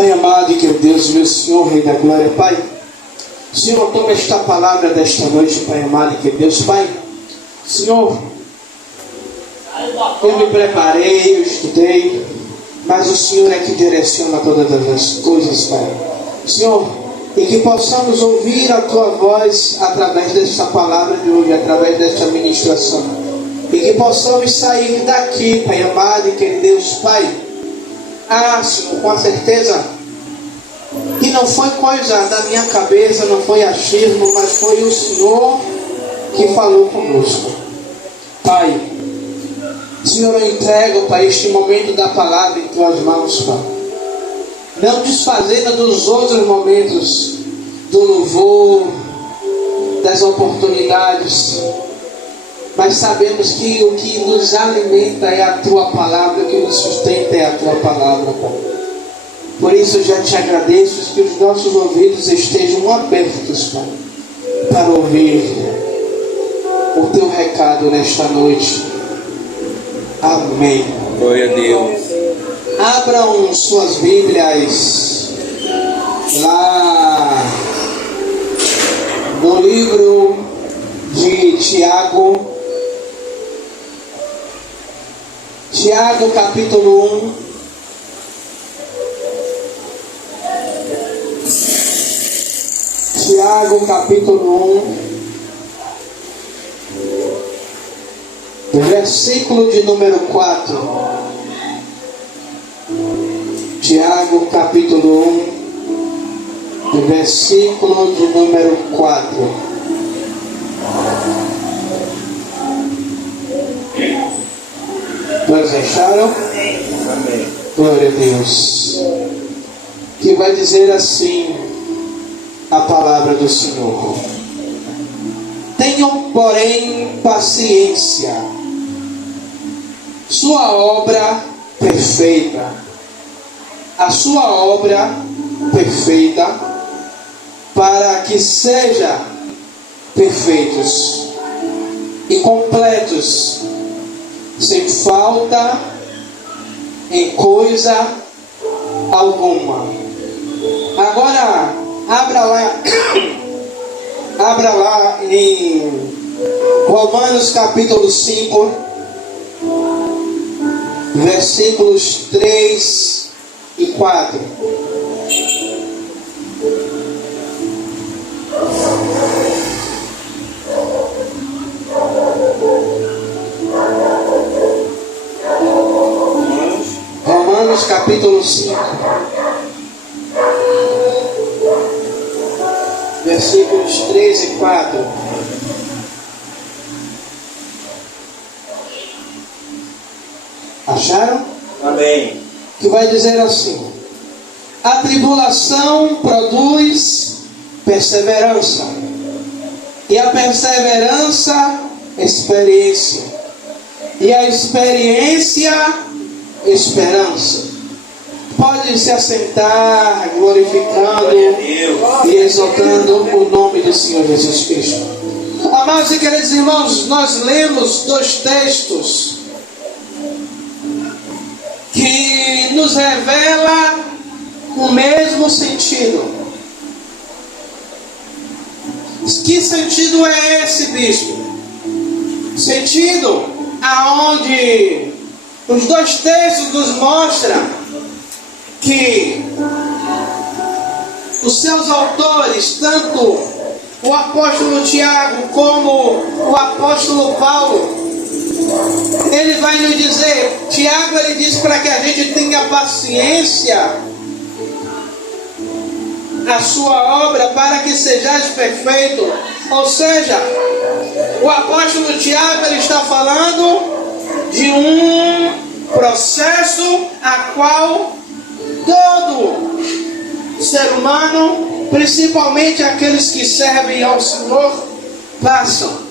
Pai amado e querido Deus, meu Senhor, Rei da Glória, Pai. Senhor, toma esta palavra desta noite, Pai amado e querido Deus, Pai. Senhor, eu me preparei, eu estudei, mas o Senhor é que direciona todas as coisas, Pai. Senhor, e que possamos ouvir a Tua voz através desta palavra de hoje, através desta ministração. E que possamos sair daqui, Pai amado e querido Deus, Pai. Senhor, com a certeza que não foi coisa da minha cabeça, não foi achismo, mas foi o Senhor que falou conosco. Pai, Senhor, eu entrego, Pai, este momento da palavra em Tuas mãos, Pai. Não desfazendo dos outros momentos do louvor, das oportunidades, mas sabemos que o que nos alimenta é a Tua palavra, o que nos sustenta é a Tua palavra, Pai. Por isso eu já Te agradeço que os nossos ouvidos estejam abertos, Pai, para ouvir o Teu recado nesta noite. Amém. Glória a Deus. Abram suas Bíblias lá no livro de Tiago. Tiago capítulo 1. Tiago capítulo 1. Versículo de número 4. Tiago capítulo 1, versículo de número 4. Todos acharam? Amém. Glória a Deus. Que vai dizer assim a palavra do Senhor: tenham, porém, paciência, sua obra perfeita, a sua obra perfeita, para que seja perfeitos e completos, sem falta em coisa alguma. Agora, abra lá em Romanos capítulo 5, versículos 3 e 4. Romanos capítulo 5, versículos 3 e 4. Acharam? Amém. Que vai dizer assim: a tribulação produz perseverança, e a perseverança, experiência, e a experiência, esperança. Pode se assentar, glorificando e exaltando o nome do Senhor Jesus Cristo. Amados e queridos irmãos, nós lemos dois textos que nos revela o mesmo sentido. Que sentido é esse, bispo? Sentido aonde os dois textos nos mostram que os seus autores, tanto o apóstolo Tiago como o apóstolo Paulo, ele vai nos dizer, Tiago ele diz para que a gente tenha paciência, a sua obra, para que sejais perfeito. Ou seja, o apóstolo Tiago ele está falando de um processo a qual todo ser humano, principalmente aqueles que servem ao Senhor, passam.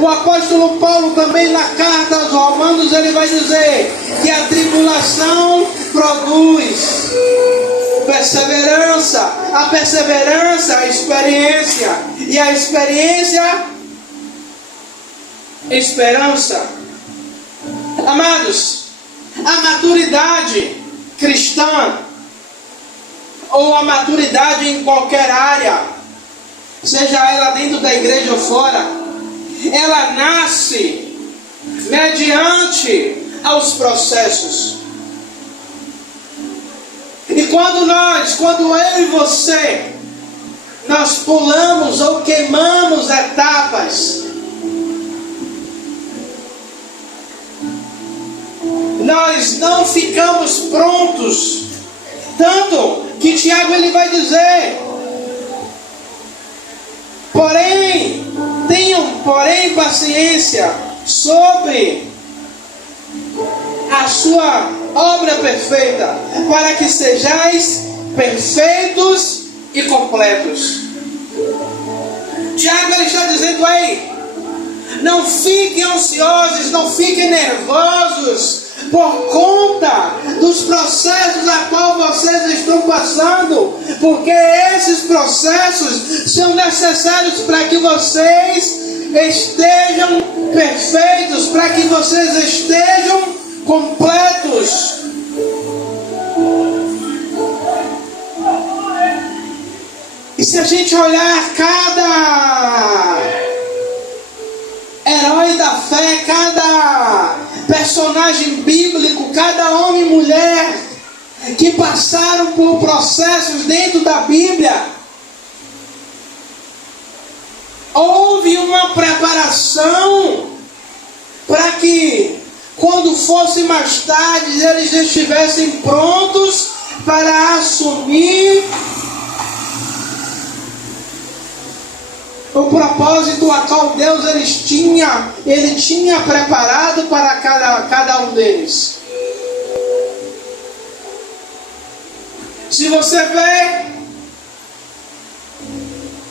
O apóstolo Paulo também na carta aos Romanos ele vai dizer que a tribulação produz perseverança, a perseverança, a experiência, e a experiência, esperança. Amados, a maturidade cristã ou a maturidade em qualquer área, seja ela dentro da igreja ou fora, ela nasce mediante aos processos. E quando eu e você, nós pulamos ou queimamos etapas, nós não ficamos prontos. Tanto que Tiago ele vai dizer: tenham paciência sobre a sua obra perfeita, para que sejais perfeitos e completos. Tiago ele está dizendo aí: não fiquem ansiosos, não fiquem nervosos por conta dos processos a qual vocês estão passando, porque esses processos são necessários para que vocês estejam perfeitos, para que vocês estejam completos. E se a gente olhar cada herói da fé, cada personagem bíblico, cada homem e mulher que passaram por processos dentro da Bíblia, houve uma preparação para que, quando fosse mais tarde, eles estivessem prontos para assumir o propósito a qual Deus ele tinha preparado para cada um deles. Se você vê,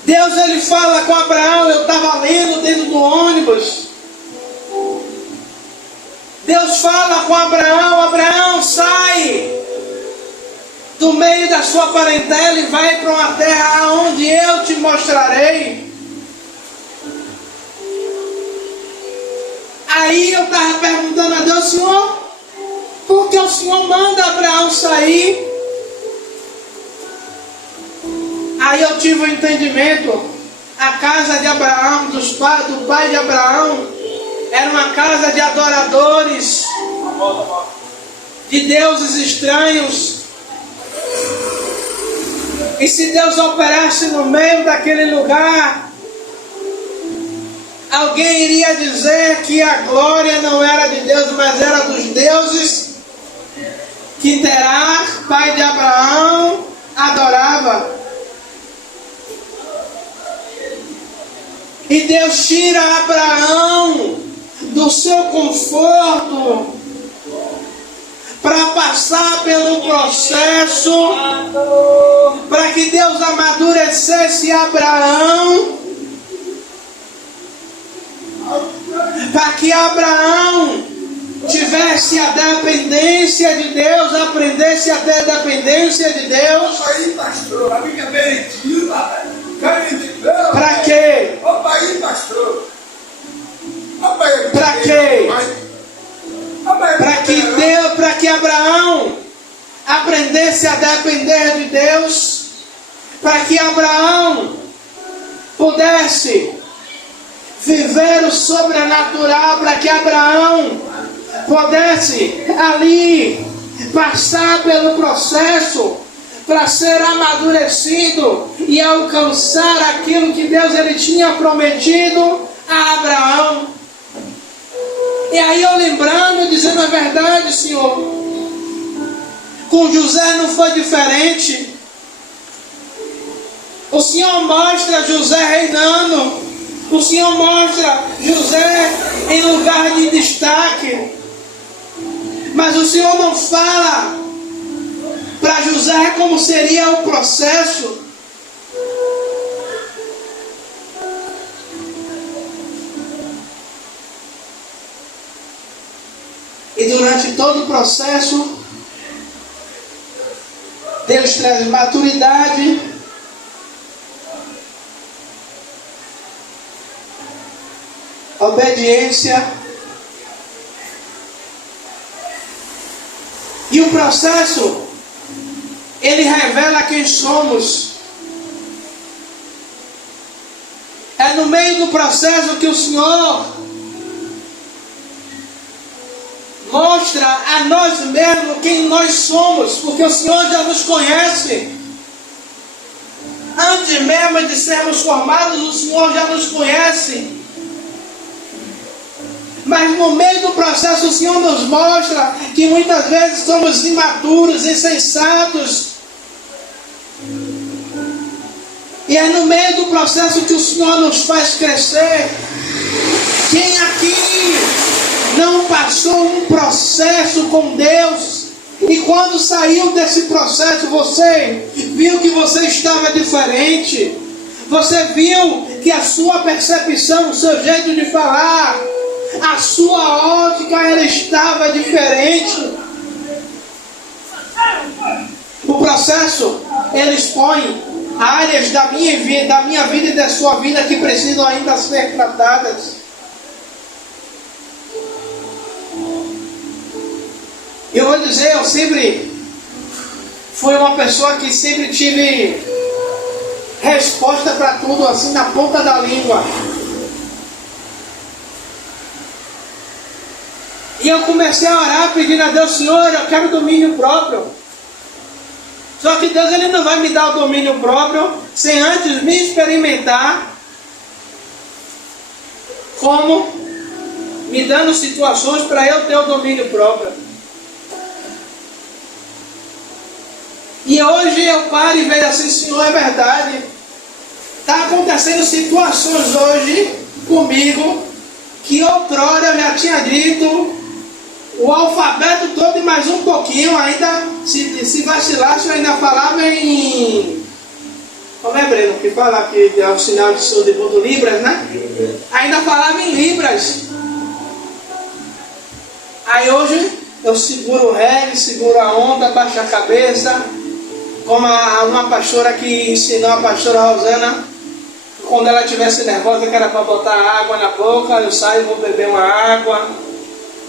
Deus ele fala com Abraão. Eu estava lendo dentro do ônibus. Deus fala com Abraão: Abraão, sai do meio da sua parentela e vai para uma terra aonde eu te mostrarei. Aí eu estava perguntando a Deus: Senhor, por que o Senhor manda Abraão sair? Aí eu tive um entendimento. A casa de Abraão, do pai de Abraão, era uma casa de adoradores, de deuses estranhos. E se Deus operasse no meio daquele lugar, alguém iria dizer que a glória não era de Deus, mas era dos deuses que Terá, pai de Abraão, adorava. E Deus tira Abraão do seu conforto para passar pelo processo, para que Deus amadurecesse Abraão, para que Abraão tivesse a dependência de Deus, aprendesse a ter a dependência de Deus. Aí, pastor, a minha benitinho, Para quê? Opa aí, pastor. Para quê? Para que Abraão aprendesse a depender de Deus, para que Abraão pudesse viver o sobrenatural, para que Abraão pudesse ali passar pelo processo para ser amadurecido e alcançar aquilo que Deus ele tinha prometido a Abraão. E aí eu lembrando, dizendo a verdade, Senhor, com José não foi diferente. O Senhor mostra José reinando, o Senhor mostra José em lugar de destaque, mas o Senhor não fala para José como seria o processo. E durante todo o processo, Deus traz maturidade, obediência, e o processo Ele revela quem somos. É no meio do processo que o Senhor mostra a nós mesmos quem nós somos, porque o Senhor já nos conhece. Antes mesmo de sermos formados, o Senhor já nos conhece. Mas no meio do processo o Senhor nos mostra que muitas vezes somos imaturos, insensatos. E é no meio do processo que o Senhor nos faz crescer. Quem aqui não passou um processo com Deus? E quando saiu desse processo, você viu que você estava diferente. Você viu que a sua percepção, o seu jeito de falar, a sua ótica, ela estava diferente. O processo, ele expõe áreas da minha vida e da sua vida que precisam ainda ser tratadas. Eu vou dizer, eu sempre fui uma pessoa que sempre tive resposta para tudo assim na ponta da língua. E eu comecei a orar pedindo a Deus: Senhor, eu quero domínio próprio. Só que Deus, Ele não vai me dar o domínio próprio sem antes me experimentar, como me dando situações para eu ter o domínio próprio. E hoje eu paro e vejo assim: Senhor, é verdade. Está acontecendo situações hoje comigo que outrora eu já tinha dito o alfabeto todo e mais um pouquinho. Ainda se vacilasse, eu ainda falava em... Como é, Breno? Que fala que é o sinal de surdo e mudo, Libras, né? Ainda falava em Libras. Aí hoje eu seguro o reggae, seguro a onda, baixo a cabeça. Como uma pastora que ensinou a pastora Rosana, quando ela estivesse nervosa, que era para botar água na boca, eu saio, vou beber uma água,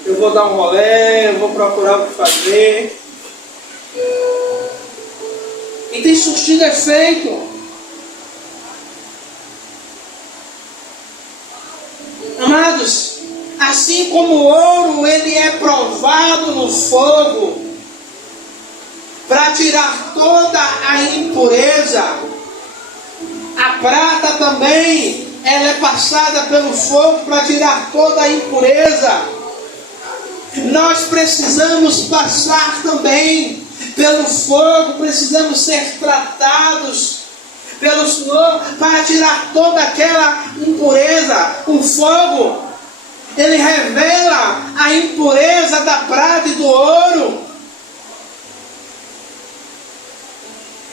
eu vou dar um rolê, eu vou procurar o que fazer. E tem surtido efeito. Amados, assim como o ouro, ele é provado no fogo para tirar toda a impureza. A prata também, ela é passada pelo fogo para tirar toda a impureza. Nós precisamos passar também pelo fogo, precisamos ser tratados pelo Senhor para tirar toda aquela impureza. O fogo, ele revela a impureza da prata e do ouro.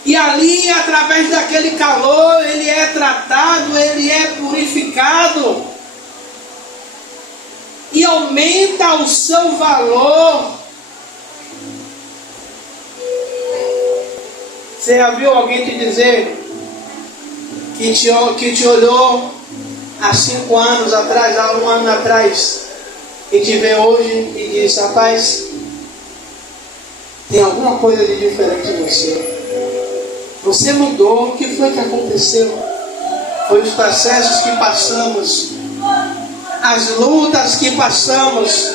E ali, através daquele calor, ele é tratado, ele é purificado. E aumenta o seu valor. Você já viu alguém te dizer que te olhou há 5 anos atrás, há 1 ano atrás, e te vê hoje e diz: rapaz, tem alguma coisa de diferente em você. Você mudou. O que foi que aconteceu? Foi os processos que passamos, as lutas que passamos,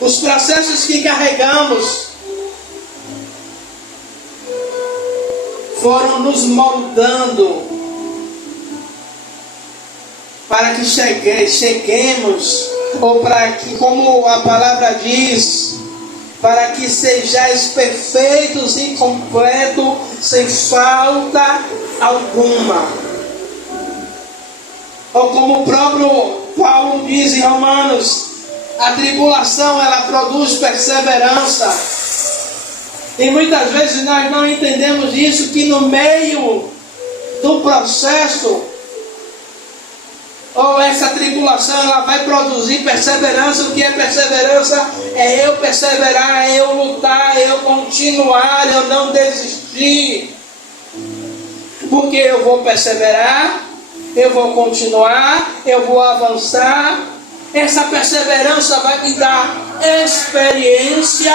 os processos que carregamos, foram nos moldando para que cheguemos, ou para que, como a palavra diz, para que sejais perfeitos e completos, sem falta alguma. Ou como o próprio Paulo diz em Romanos, a tribulação, ela produz perseverança. E muitas vezes nós não entendemos isso, que no meio do processo, ou essa tribulação, ela vai produzir perseverança. O que é perseverança? É eu perseverar, é eu lutar, é eu continuar, eu não desistir. Porque eu vou perseverar, eu vou continuar, eu vou avançar. Essa perseverança vai me dar experiência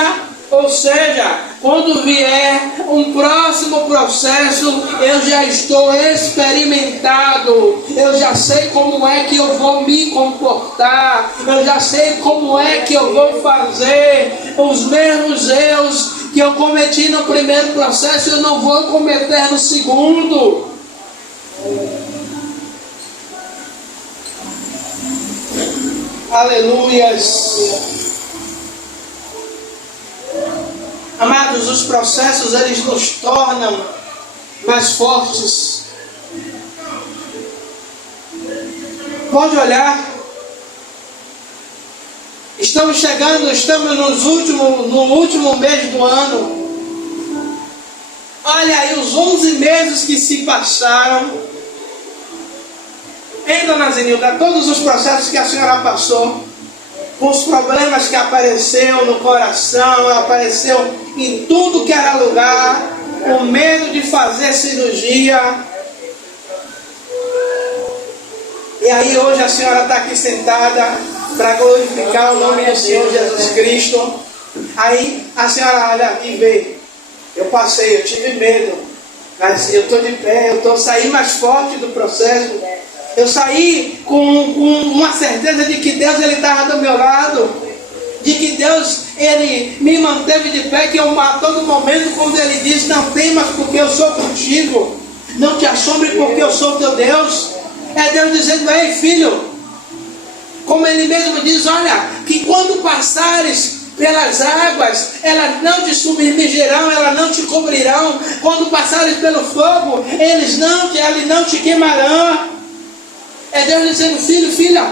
Ou seja, quando vier um próximo processo, eu já estou experimentado, eu já sei como é que eu vou me comportar, eu já sei como é que eu vou fazer. Os mesmos erros que eu cometi no primeiro processo, eu não vou cometer no segundo. Aleluias. Amados, os processos, eles nos tornam mais fortes. Pode olhar. Estamos no último mês do ano. Olha aí os 11 meses que se passaram. Hein, dona Zenilda, todos os processos que a senhora passou, com os problemas que apareceu no coração, apareceu em tudo que era lugar, o medo de fazer cirurgia. E aí hoje a senhora está aqui sentada para glorificar o nome do Senhor Jesus Cristo. Aí a senhora olha e vê, eu passei, eu tive medo, mas eu estou de pé, eu saí mais forte do processo. Eu saí com uma certeza de que Deus estava do meu lado, de que Deus Ele me manteve de pé, que eu a todo momento, quando Ele diz, não temas porque eu sou contigo, não te assombre porque eu sou teu Deus, é Deus dizendo, ei filho, como Ele mesmo diz, olha, que quando passares pelas águas, elas não te submergirão, elas não te cobrirão, quando passares pelo fogo, eles não te queimarão. É Deus dizendo, filho, filha,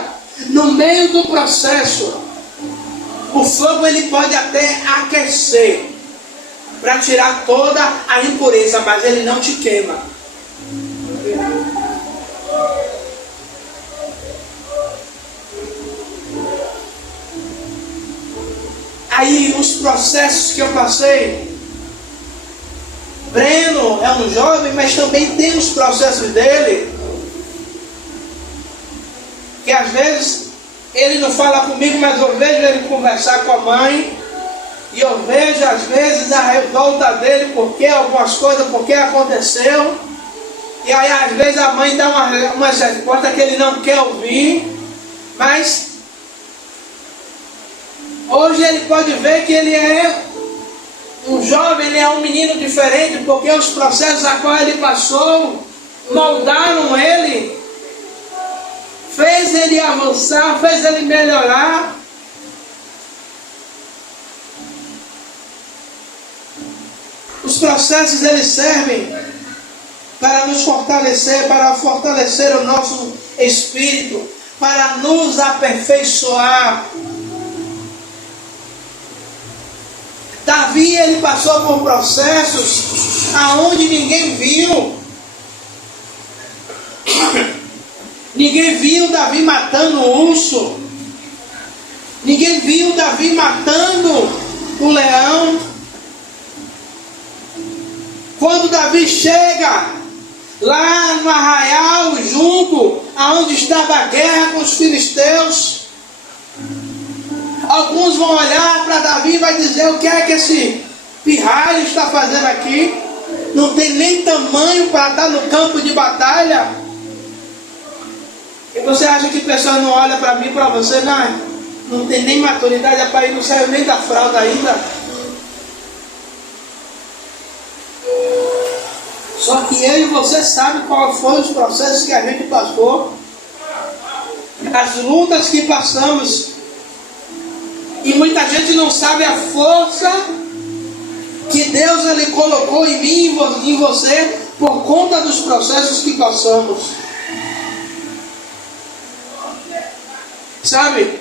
no meio do processo, o fogo ele pode até aquecer, para tirar toda a impureza, mas ele não te queima. Aí os processos que eu passei, Breno é um jovem, mas também tem os processos dele, que às vezes ele não fala comigo, mas eu vejo ele conversar com a mãe, e eu vejo às vezes a revolta dele, porque algumas coisas, porque aconteceu, e aí às vezes a mãe dá uma resposta que ele não quer ouvir, mas hoje ele pode ver que ele é um jovem, ele é um menino diferente, porque os processos a qual ele passou moldaram ele, fez ele avançar, fez ele melhorar. Os processos eles servem para nos fortalecer, para fortalecer o nosso espírito, para nos aperfeiçoar. Davi ele passou por processos aonde ninguém viu. Ninguém viu Davi matando o urso. Ninguém viu Davi matando o leão. Quando Davi chega lá no arraial, junto aonde estava a guerra com os filisteus, alguns vão olhar para Davi e vai dizer, o que é que esse pirralho está fazendo aqui? Não tem nem tamanho para estar no campo de batalha. E você acha que a pessoa não olha para mim, para você? Não tem nem maturidade, rapaz, não saiu nem da fralda ainda. Só que eu e você sabe qual foram os processos que a gente passou, as lutas que passamos, e muita gente não sabe a força que Deus ele colocou em mim e em você por conta dos processos que passamos. Sabe?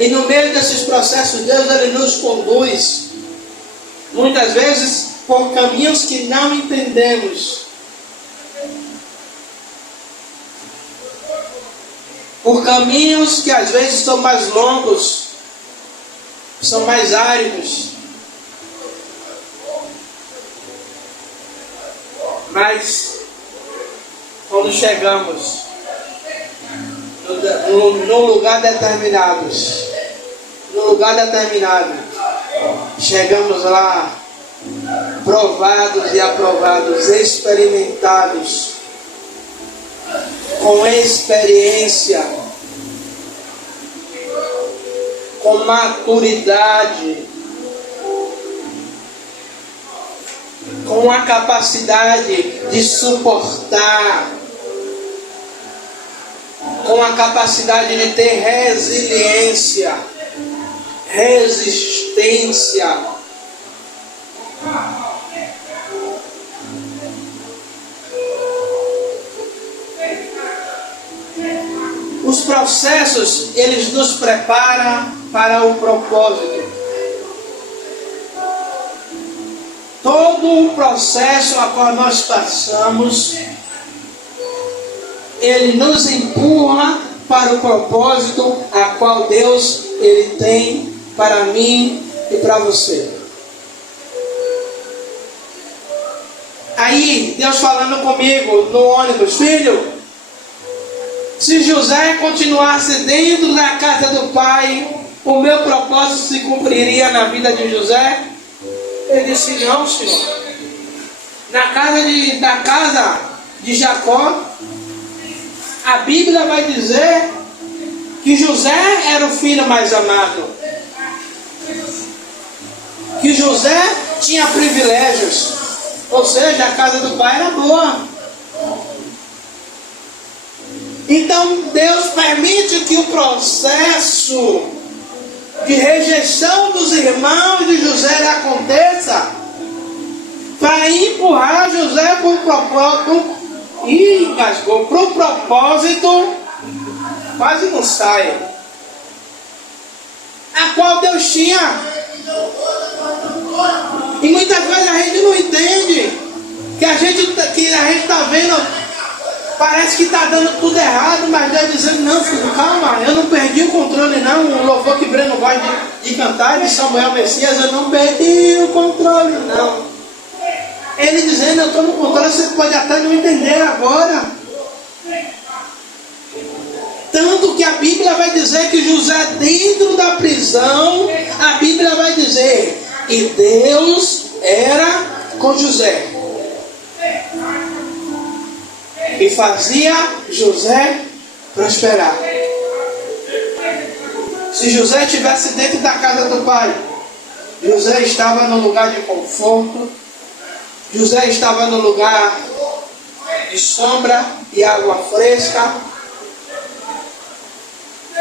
E no meio desses processos, Deus ele nos conduz, muitas vezes, por caminhos que não entendemos. Por caminhos que às vezes são mais longos, são mais áridos. Mas, quando chegamos no lugar determinado, chegamos lá, provados e aprovados, experimentados, com experiência, com maturidade, com a capacidade de suportar, com a capacidade de ter resiliência, resistência. Os processos, eles nos preparam para o propósito. Todo o processo a qual nós passamos, ele nos empurra para o propósito a qual Deus ele tem para mim e para você. Aí, Deus falando comigo no ônibus: filho, se José continuasse dentro da casa do pai, o meu propósito se cumpriria na vida de José? Ele disse: não, senhor. Da casa de Jacó, a Bíblia vai dizer que José era o filho mais amado, que José tinha privilégios, ou seja, a casa do pai era boa. Então Deus permite que o processo de rejeição dos irmãos de José aconteça para empurrar José para o propósito. E engasgou para o propósito, quase não sai, a qual Deus tinha. E muitas vezes a gente não entende que a gente está vendo. Parece que está dando tudo errado, mas Deus dizendo: não, filho, calma, eu não perdi o controle não. O louvor que Breno gosta de cantar, de Samuel Messias, eu não perdi o controle não. Ele dizendo: eu estou no controle, você pode até não entender agora. Tanto que a Bíblia vai dizer que José, dentro da prisão, a Bíblia vai dizer: e Deus era com José, e fazia José prosperar. Se José estivesse dentro da casa do pai, José estava no lugar de conforto, José estava no lugar de sombra e água fresca,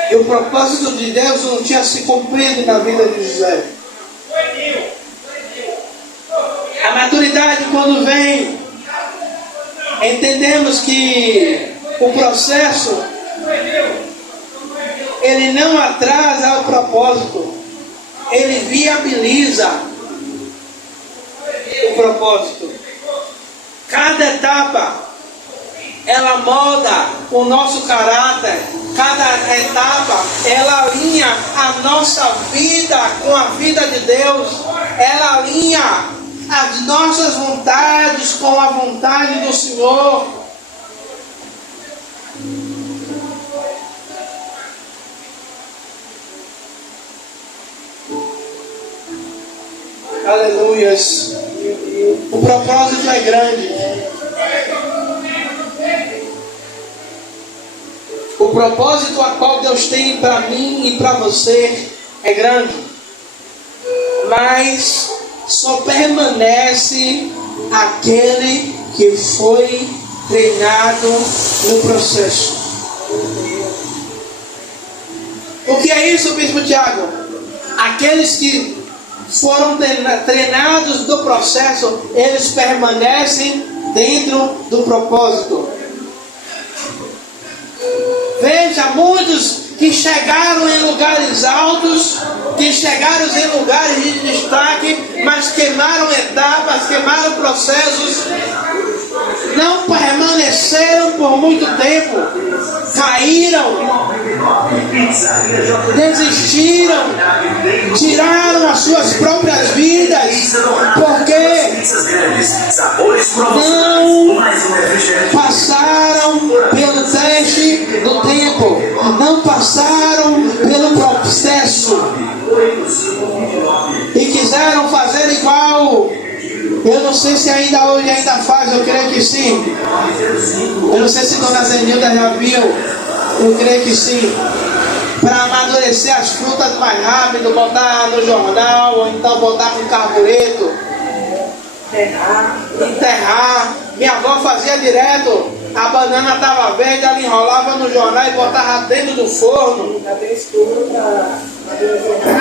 e o propósito de Deus não tinha se cumprido na vida de José. A maturidade, quando vem, entendemos que o processo ele não atrasa o propósito, ele viabiliza o propósito. Cada etapa ela molda o nosso caráter, cada etapa ela alinha a nossa vida com a vida de Deus, ela alinha as nossas vontades com a vontade do Senhor. Aleluias. O propósito é grande. O propósito a qual Deus tem para mim e para você é grande. Mas só permanece aquele que foi treinado no processo. O que é isso, Bispo Tiago? Aqueles que foram treinados do processo, eles permanecem dentro do propósito. Veja, muitos que chegaram em lugares altos, que chegaram em lugares de destaque, mas queimaram etapas, queimaram processos, não permaneceram por muito tempo, caíram, desistiram, tiraram as suas próprias vidas, porque não passaram pelo teste do tempo, não passaram pelo processo. E Eu não sei se ainda hoje ainda faz, eu creio que sim. Eu não sei se Dona Zenilda já viu, eu creio que sim. Para amadurecer as frutas mais rápido, botar no jornal, ou então botar com carbureto. Enterrar. Minha avó fazia direto. A banana estava verde, ela enrolava no jornal e botava dentro do forno.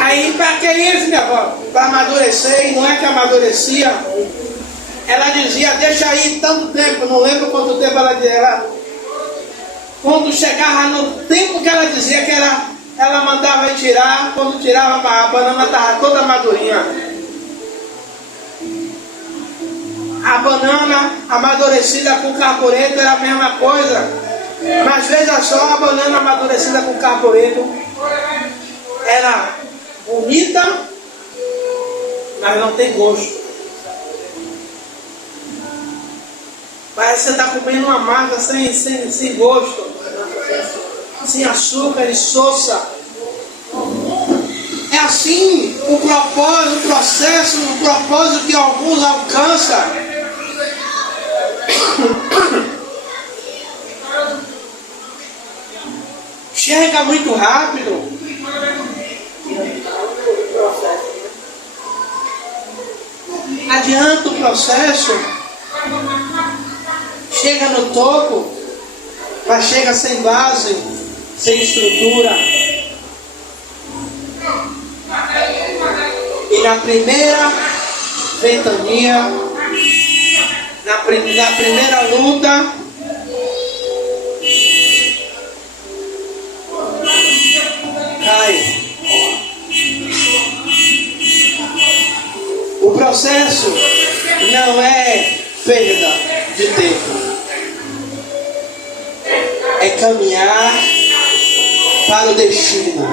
Aí, para que isso, minha avó? Para amadurecer, e não é que amadurecia. Ela dizia, deixa aí tanto tempo, não lembro quanto tempo ela dizia. Quando chegava no tempo que ela dizia que era, ela mandava tirar, quando tirava a banana estava toda madurinha. A banana amadurecida com carbureto era a mesma coisa. Mas veja só, a banana amadurecida com carbureto era bonita, mas não tem gosto. Parece que você está comendo uma massa sem gosto, sem açúcar e soça. É assim o propósito que alguns alcançam. Chega muito rápido. Adianta o processo. Chega no topo, mas chega sem base, sem estrutura. E na primeira ventania, na primeira luta, cai. O processo não é perda de tempo. É caminhar para o destino.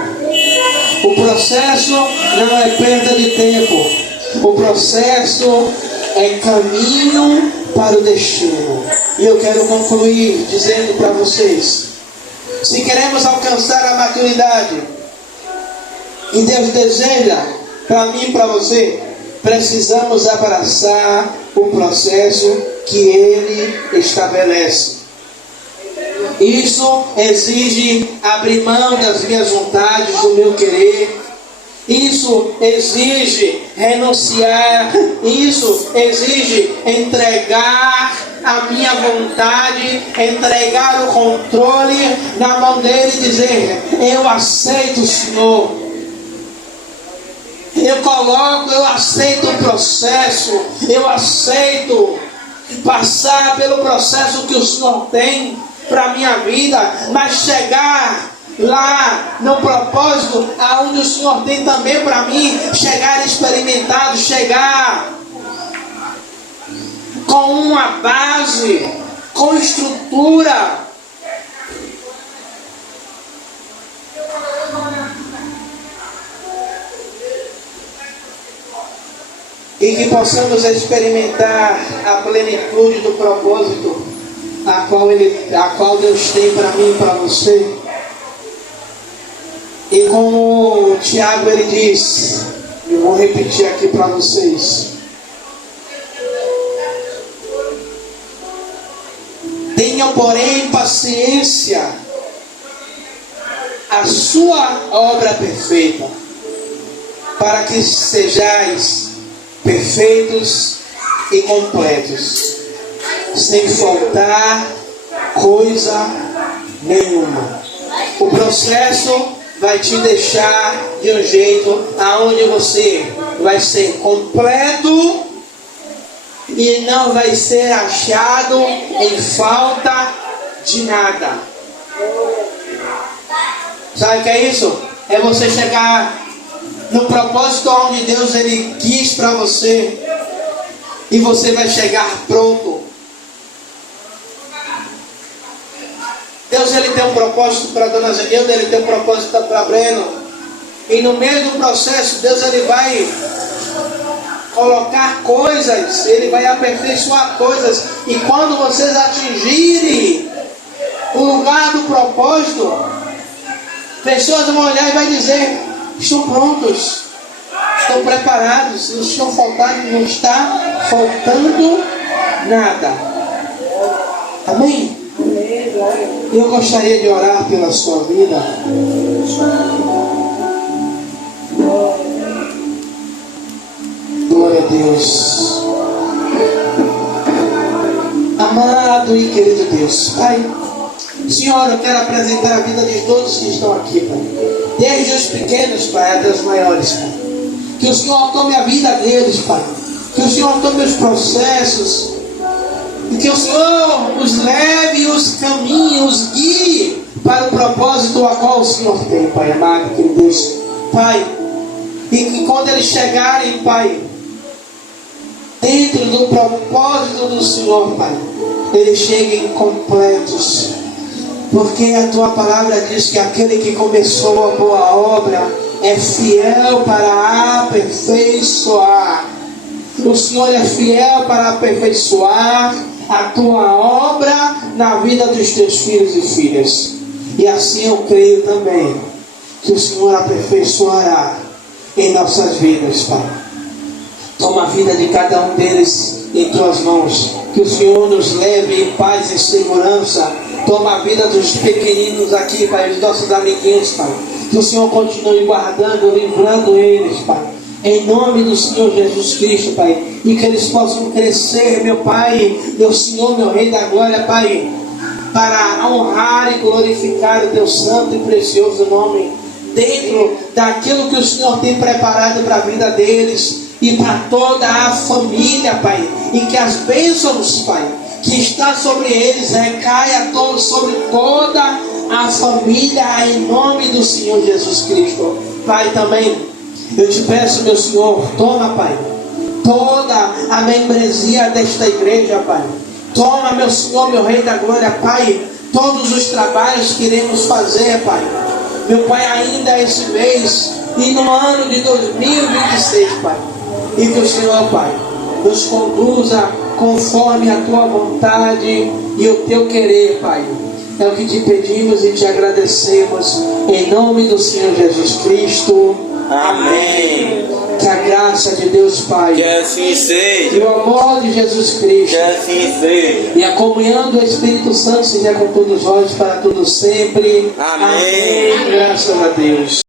O processo não é perda de tempo. O processo é caminho para o destino. E eu quero concluir dizendo para vocês: se queremos alcançar a maturidade, e Deus deseja para mim e para você, precisamos abraçar o processo que Ele estabelece. Isso exige abrir mão das minhas vontades, do meu querer. Isso exige renunciar. Isso exige entregar a minha vontade, entregar o controle na mão dele e dizer: eu aceito o Senhor. Eu aceito o processo. Eu aceito passar pelo processo que o Senhor tem para a minha vida, mas chegar lá no propósito aonde o Senhor tem também para mim, chegar experimentado, chegar com uma base, com estrutura. E que possamos experimentar a plenitude do propósito a qual Deus tem para mim e para você. E como o Tiago ele diz, eu vou repetir aqui para vocês: tenham, porém, paciência, a sua obra perfeita, para que sejais perfeitos e completos, sem faltar coisa nenhuma. O processo vai te deixar de um jeito aonde você vai ser completo e não vai ser achado em falta de nada. Sabe o que é isso? É você chegar no propósito onde Deus ele quis para você, e você vai chegar pronto. Deus ele tem um propósito para a Dona Zenilda, ele tem um propósito para Breno, e no meio do processo Deus ele vai colocar coisas, ele vai aperfeiçoar coisas, e quando vocês atingirem o lugar do propósito, pessoas vão olhar e vai dizer: estão prontos, estão preparados. Se o Senhor faltar, não está faltando nada. Amém? Eu gostaria de orar pela sua vida. Glória a Deus. Amado e querido Deus, Pai, Senhor, eu quero apresentar a vida de todos que estão aqui, Pai. Desde os pequenos, Pai, até os maiores, Pai. Que o Senhor tome a vida deles, Pai. Que o Senhor tome os processos. E que o Senhor os leve, os caminhe, os guie para o propósito a qual o Senhor tem, Pai amado, querido Deus. Pai, e que quando eles chegarem, Pai, dentro do propósito do Senhor, Pai, eles cheguem completos. Porque a tua palavra diz que aquele que começou a boa obra é fiel para aperfeiçoar. O Senhor é fiel para aperfeiçoar a tua obra na vida dos teus filhos e filhas. E assim eu creio também que o Senhor aperfeiçoará em nossas vidas, Pai. Toma a vida de cada um deles em tuas mãos. Que o Senhor nos leve em paz e segurança. Toma a vida dos pequeninos aqui, Pai, os nossos amiguinhos, Pai. Que o Senhor continue guardando, livrando eles, Pai. Em nome do Senhor Jesus Cristo, Pai. E que eles possam crescer, meu Pai, meu Senhor, meu Rei da Glória, Pai. Para honrar e glorificar o teu santo e precioso nome. Dentro daquilo que o Senhor tem preparado para a vida deles. E para toda a família, Pai. E que as bênçãos, Pai, que está sobre eles, recaia sobre toda a família, em nome do Senhor Jesus Cristo. Pai, também, eu te peço, meu Senhor, toma, Pai, toda a membresia desta igreja, Pai. Toma, meu Senhor, meu Rei da Glória, Pai, todos os trabalhos que iremos fazer, Pai. Meu Pai, ainda esse mês e no ano de 2026, Pai. E que o Senhor, Pai, nos conduza conforme a tua vontade e o teu querer, Pai. É o que te pedimos e te agradecemos em nome do Senhor Jesus Cristo. Amém. Que a graça de Deus, Pai, Que assim seja. e o amor de Jesus Cristo Que assim seja. e a comunhão do Espírito Santo seja com todos nós para todos sempre. Amém. Graças a Deus.